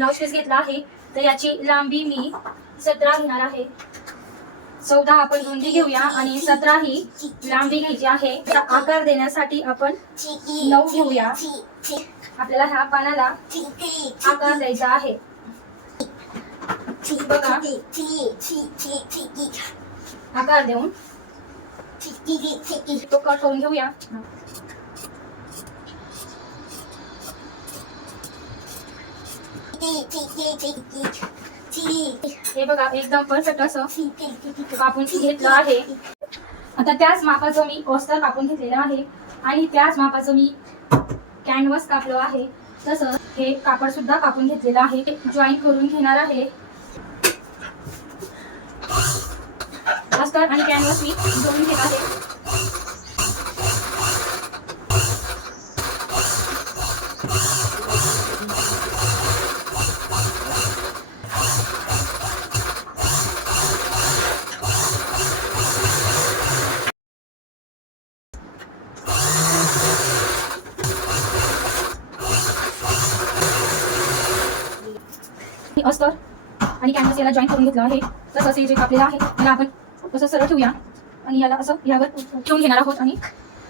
Blouse piece घेतला आहे. तर याची लांबी मी सतरा घेणार आहे. चौदा आपण रुंदी घेऊया आणि सतरा ही लांबी घ्यायची आहे. आकार देण्यासाठी आपण नऊ घेऊया. आपल्याला ह्या पानाला आकार द्यायचा आहे. बघा. आकार देऊन तो कट करून घेऊया. हे बघा एकदम परफेक्ट असं कापून घेतलं आहे. आता त्याच मापाचं मी ऑस्टर कापून घेतलेलं आहे आणि त्याच मापाचं मी कॅनव्हस कापलं आहे. तसं हे कापड सुद्धा कापून घेतलेलं आहे. जॉईन करून घेणार आहे. ऑस्टर आणि कॅनव्हस मी जोडून घेत आहे. मी अस्तर. आणि कॅनव्हस याला जॉईन करून घेतलं आहे. तसंच हे जे कापलेलं आहे याला आपण असं सरळ ठेवूया. आणि याला असं यावर ठेवून घेणार आहोत आणि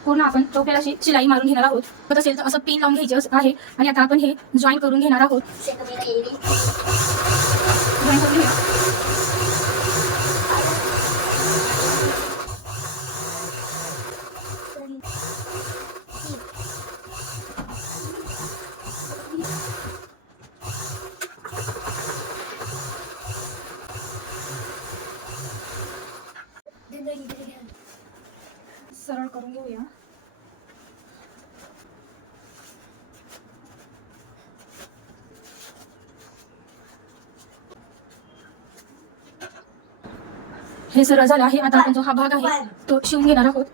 पूर्ण आपण टोप्याला अशी शिलाई मारून घेणार आहोत. होत असेल तर असं पिन लावून घ्यायचं असं आहे. आणि आता आपण हे जॉईन करून घेणार आहोत. जॉईन करून घेऊया. सरळ करून घेऊया. हे सरळ झालं आहे. आता आपण जो हा भाग आहे तो शिवून घेणार आहोत.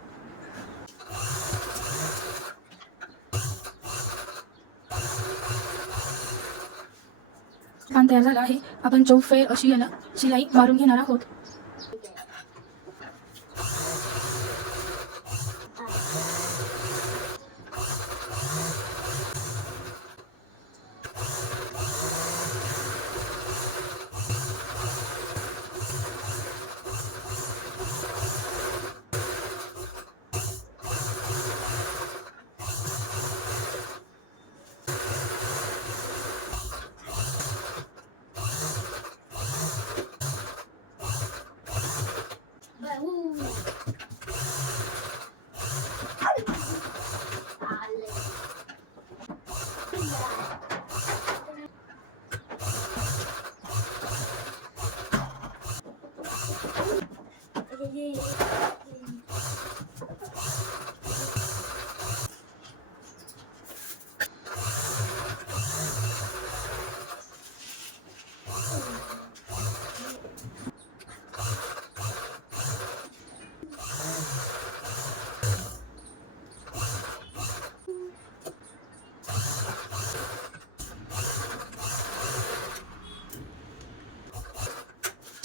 छान तयार झाला आहे. आपण चौफेर अशी याला शिलाई मारून घेणार आहोत. चे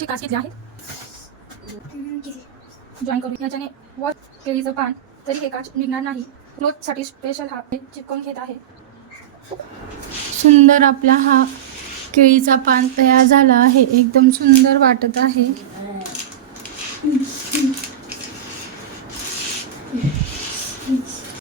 काच घेतले आहेत जॉईन करू. याच्याने वर केळीचं पान तरी हे काच निघणार नाही. क्लोथसाठी स्पेशल हा मी चिपकून घेत आहे. सुंदर आपला हा केळीचा पान तयार झाला आहे. एकदम सुंदर वाटत आहे.